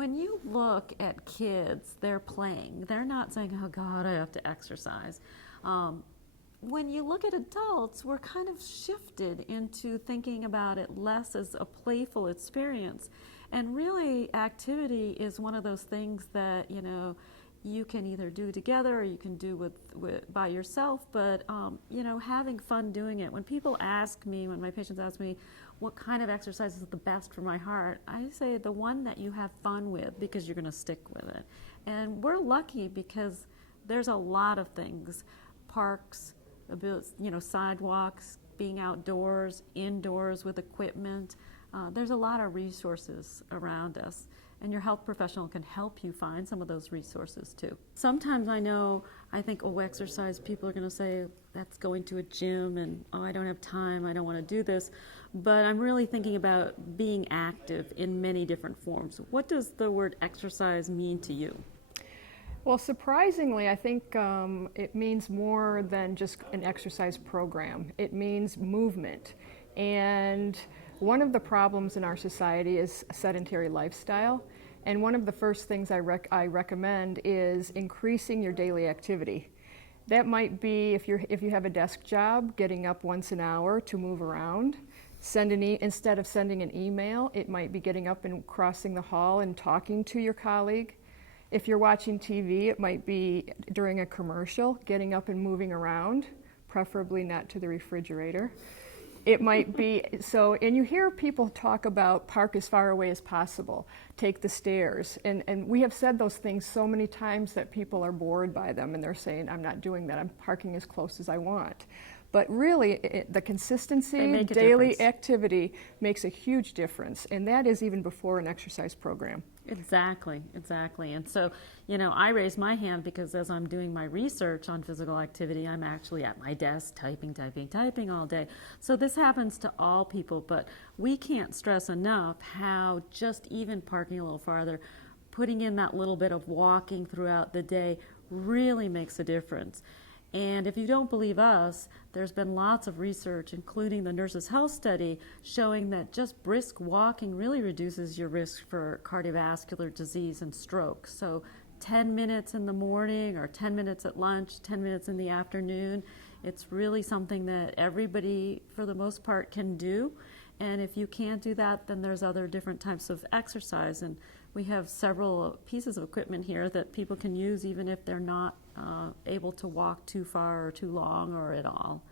when you look at kids, they're playing. They're not saying, oh God, I have to exercise. When you look at adults, we're kind of shifted into thinking about it less as a playful experience. And really, activity is one of those things that, you can either do together or you can do with by yourself, but having fun doing it. When people ask me, when my patients ask me what kind of exercise is the best for my heart, I say the one that you have fun with, because you're going to stick with it. And we're lucky because there's a lot of things, parks, sidewalks, being outdoors, indoors with equipment. There's a lot of resources around us, and your health professional can help you find some of those resources too. Sometimes I think, exercise, people are going to say that's going to a gym and, I don't have time, I don't want to do this. But I'm really thinking about being active in many different forms. What does the word exercise mean to you? Well, surprisingly, I think it means more than just an exercise program. It means movement. And one of the problems in our society is a sedentary lifestyle. And one of the first things I recommend is increasing your daily activity. That might be, if you have a desk job, getting up once an hour to move around. Instead of sending an email, it might be getting up and crossing the hall and talking to your colleague. If you're watching TV, it might be during a commercial, getting up and moving around, preferably not to the refrigerator. It might be, and you hear people talk about park as far away as possible, take the stairs, and we have said those things so many times that people are bored by them and they're saying, I'm not doing that, I'm parking as close as I want. But really, the consistency, daily activity makes a huge difference, and that is even before an exercise program. Exactly. And so, I raise my hand because as I'm doing my research on physical activity, I'm actually at my desk typing all day. So this happens to all people, but we can't stress enough how just even parking a little farther, putting in that little bit of walking throughout the day really makes a difference. And if you don't believe us, there's been lots of research, including the Nurses' Health Study, showing that just brisk walking really reduces your risk for cardiovascular disease and stroke. So 10 minutes in the morning or 10 minutes at lunch, 10 minutes in the afternoon, it's really something that everybody, for the most part, can do. And if you can't do that, then there's other different types of exercise. And we have several pieces of equipment here that people can use even if they're not able to walk too far or too long or at all.